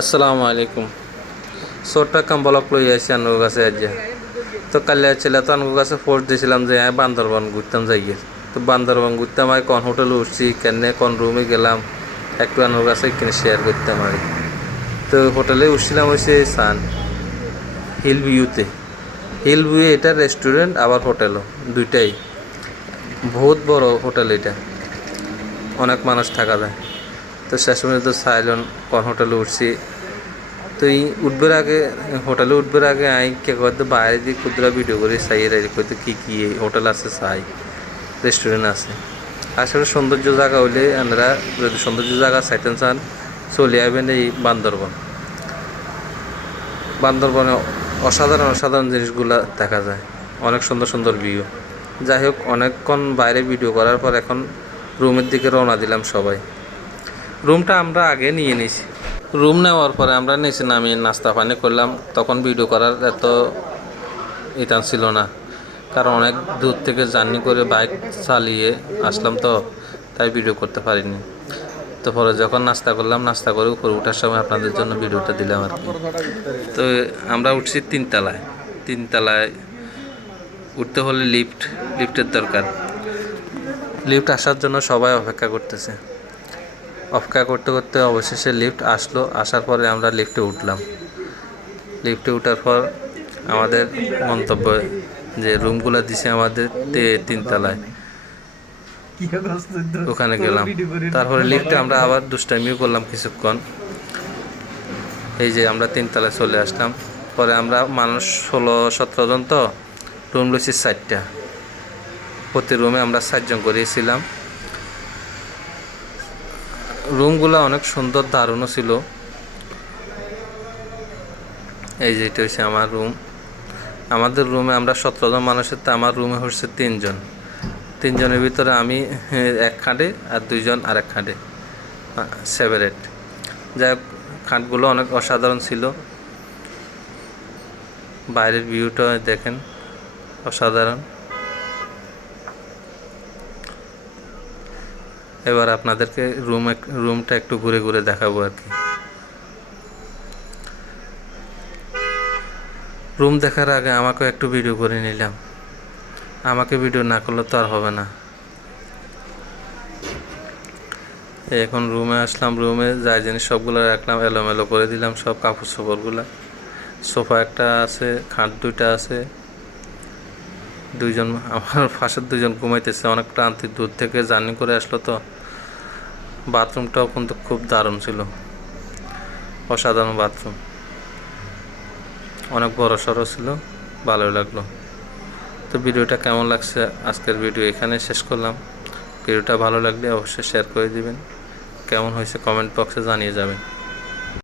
আসসালামু আলাইকুম। ছোট্ট একটা ব্লক লই আইছি আনুর কাছে আজ। তো কালে ছেলে তো আনুর কাছে ফোর্স দিয়েছিলাম যে আমি বান্দরবান ঘুরতাম যাই। তো বান্দরবান ঘুরতাম আমি কোন হোটেলে উঠছি কেনে কোন রুমে গেলাম একটু আনুর কাছে কিনে শেয়ার করতাম আর। তো হোটেলে উঠছিলাম হয়েছে সান হিল ভিউতে। হিল ভিউ এটা রেস্টুরেন্ট আবার হোটেলও দুইটাই। বহুত বড় হোটেল এটা, অনেক মানুষ থাকা যায়। তো শেষ পর্যন্ত সাইলন কোন হোটেলে উঠছি। তো এই উঠবার আগে হোটেলে উঠবার আগে আই কে করতে বাইরে দিয়ে ক্ষুদ্র ভিডিও করে চাই করতে কী কী হোটেল আছে চাই, রেস্টুরেন্ট আছে। আসলে সৌন্দর্য জায়গা হইলে আপনারা যদি সৌন্দর্য জায়গা চাইতেন চান চলে আসবেন এই বান্দরবন। বান্দরবনে অসাধারণ অসাধারণ জিনিসগুলো দেখা যায়, অনেক সুন্দর সুন্দর ভিউ। যাই হোক, অনেকক্ষণ বাইরে ভিডিও করার পর এখন রুমের দিকে রওনা দিলাম সবাই। রুমটা আমরা আগে নিয়ে নিয়েছি। রুম নেওয়ার পরে আমরা নিচে নামিয়ে নাস্তা পানি করলাম। তখন ভিডিও করার এত ইটান ছিল না, কারণ অনেক দূর থেকে জার্নি করে বাইক চালিয়ে আসলাম, তো তাই ভিডিও করতে পারিনি। তো পরে যখন নাস্তা করলাম, নাস্তা করে উপরে ওঠার সময় আপনাদের জন্য ভিডিওটা দিলাম আর কি। তো আমরা উঠছি তিনতলায়। তিনতলায় উঠতে হলে লিফটের দরকার। লিফট আসার জন্য সবাই অপেক্ষা করতেছে। অপেক্ষা করতে করতে অবশেষে লিফট আসলো। আসার পরে আমরা লিফটে উঠলাম। লিফটে ওঠার পর আমাদের গন্তব্য যে রুমগুলো দিছে আমাদের তিনতলায়, ওখানে গেলাম। তারপরে লিফটে আমরা আবার দুষ্টামিও করলাম কিছুক্ষণ। এই যে আমরা তিনতলায় চলে আসলাম। পরে আমরা মানুষ 16-17 জন, তো রুম লইছি 4টা। প্রতি রুমে আমরা 4 জন করেছিলাম। রুমগুলো অনেক সুন্দর, দারুণও ছিল। এই যে এটা হচ্ছে আমার রুম। আমাদের রুমে আমরা 17 জন মানুষের, তো আমার রুমে হচ্ছে 3 জন। 3 জনের ভিতরে আমি এক খাটে আর 2 জন আর এক খাটে, সেপারেট। যাই হোক, খাটগুলো অনেক অসাধারণ ছিল। বাইরের ভিউটা দেখেন, অসাধারণ। এবার আপনাদেরকে রুমটা একটু ঘুরে ঘুরে দেখাবো আর কি। রুম দেখার আগে আমাকে একটু ভিডিও করে নিলাম। আমাকে ভিডিও না করলে তো আর হবে না। এখন রুমে আসলাম। রুমে যা জিনিস সবগুলো রাখলাম, এলোমেলো করে দিলাম সব কাপড় চোপড়গুলো। সোফা একটা আছে, খাট 2টা আছে। 2 জন, আমার পাশের 2 জন ঘুমাইতেছে, অনেক ক্লান্তি, দূর থেকে জার্নি করে আসলো তো। বাথরুমটাও কিন্তু খুব দারুণ ছিল, অসাধারণ বাথরুম, অনেক বড় সড়ো ছিল, ভালোই লাগলো। তো ভিডিওটা কেমন লাগছে, আজকের ভিডিও এখানে শেষ করলাম। ভিডিওটা ভালো লাগলে অবশ্যই শেয়ার করে দিবেন। কেমন হয়েছে কমেন্ট বক্সে জানিয়ে যাবেন।